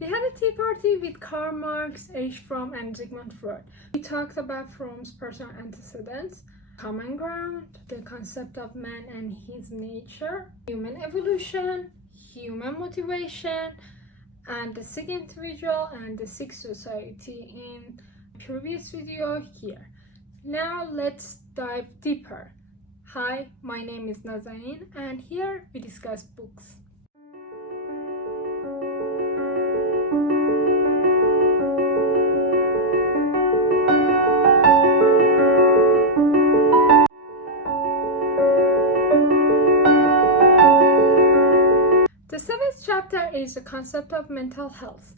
We had a tea party with Karl Marx, Erich Fromm, and Sigmund Freud. We talked about Fromm's personal antecedents, common ground, the concept of man and his nature, human evolution, human motivation, and the sick individual and the sick society in previous video here. Now let's dive deeper. Hi, my name is Nazanin, and here we discuss books. The seventh chapter is the concept of mental health.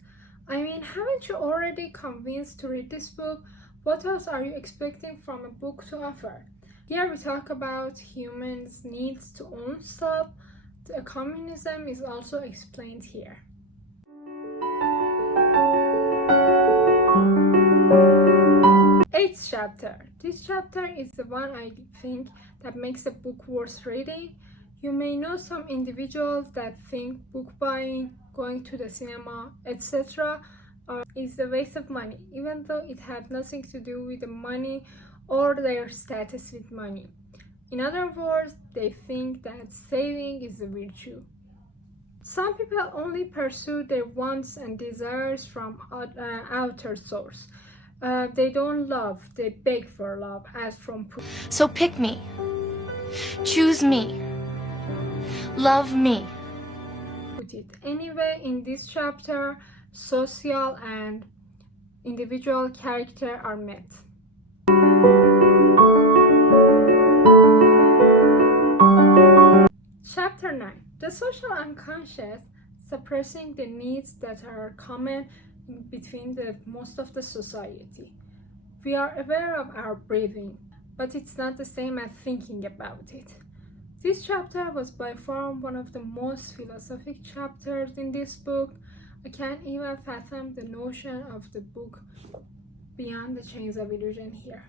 I mean, haven't you already convinced to read this book? What else are you expecting from a book to offer? Here we talk about humans' needs to own self. The communism is also explained here. Eighth chapter. This chapter is the one I think that makes the book worth reading. You may know some individuals that think book buying, going to the cinema, etc. is a waste of money, even though it had nothing to do with the money or their status with money. In other words, they think that saving is a virtue. Some people only pursue their wants and desires from outer source. They don't love, they beg for love, as from Putin. So pick me, choose me, love me. Anyway, in this chapter, social and individual character are met. Chapter 9. The social unconscious, suppressing the needs that are common between most of the society. We are aware of our breathing, but it's not the same as thinking about it. This chapter was by far one of the most philosophic chapters in this book. I can't even fathom the notion of the book beyond the chains of illusion here.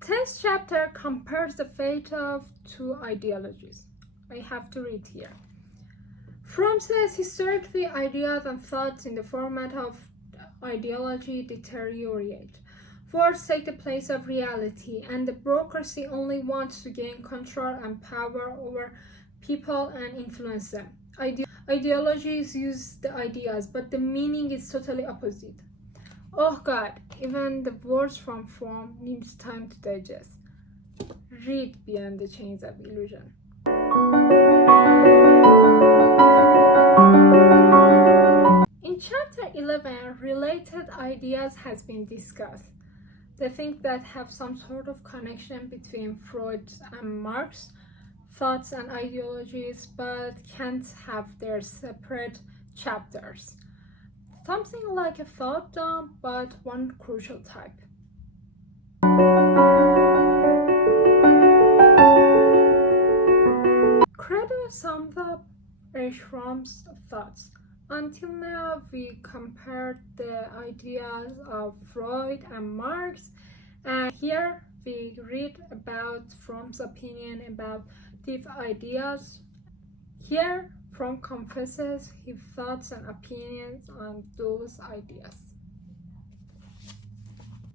10th chapter compares the fate of two ideologies. I have to read here. Fromm says historically ideas and thoughts in the format of ideology deteriorate. Words take the place of reality, and the bureaucracy only wants to gain control and power over people and influence them. Ideologies use the ideas, but the meaning is totally opposite. Oh God, even the words from Fromm needs time to digest. Read Beyond the Chains of Illusion. In chapter 11, related ideas has been discussed. They think that have some sort of connection between Freud and Marx, thoughts and ideologies, but can't have their separate chapters. Something like a thought dump, but one crucial type. Credo summed up Erich Fromm's thoughts. Until now, we compared the ideas of Freud and Marx, and here we read about Fromm's opinion about these ideas. Here, Fromm confesses his thoughts and opinions on those ideas.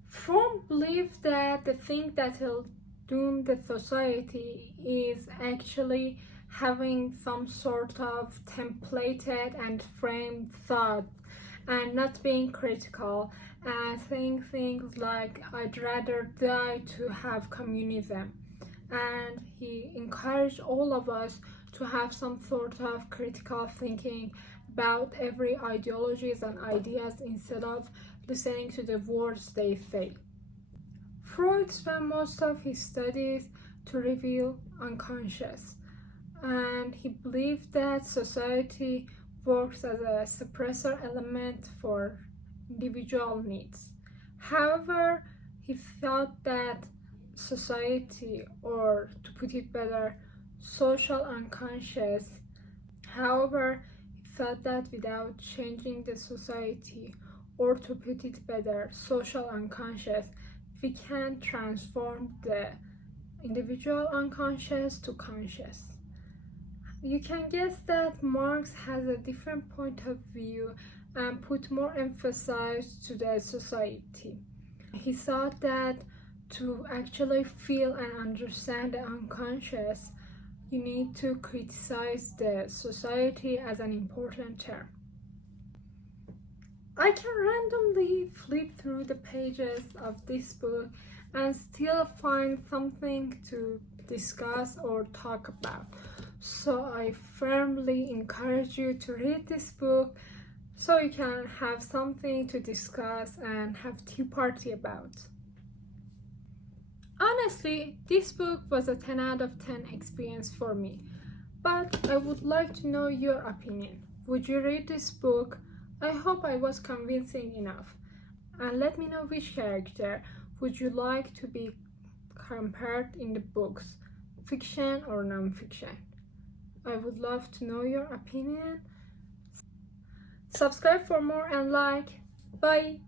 Fromm believed that the thing that will doom the society is actually having some sort of templated and framed thought and not being critical and saying things like, I'd rather die to have communism. And he encouraged all of us to have some sort of critical thinking about every ideologies and ideas instead of listening to the words they say. Freud spent most of his studies to reveal unconscious, and he believed that society works as a suppressor element for individual needs. However, he thought that society, or to put it better, social unconscious, however, he thought that without changing the society, or to put it better, social unconscious, we can transform the individual unconscious to conscious. You can guess that Marx has a different point of view and put more emphasis to the society. He thought that to actually feel and understand the unconscious, you need to criticize the society as an important term. I can randomly flip through the pages of this book and still find something to discuss or talk about. So I firmly encourage you to read this book so you can have something to discuss and have tea party about. Honestly, this book was a 10 out of 10 experience for me, but I would like to know your opinion. Would you read this book? I hope I was convincing enough. And let me know which character would you like to be compared in the books, fiction or non-fiction. I would love to know your opinion. Subscribe for more and like. Bye!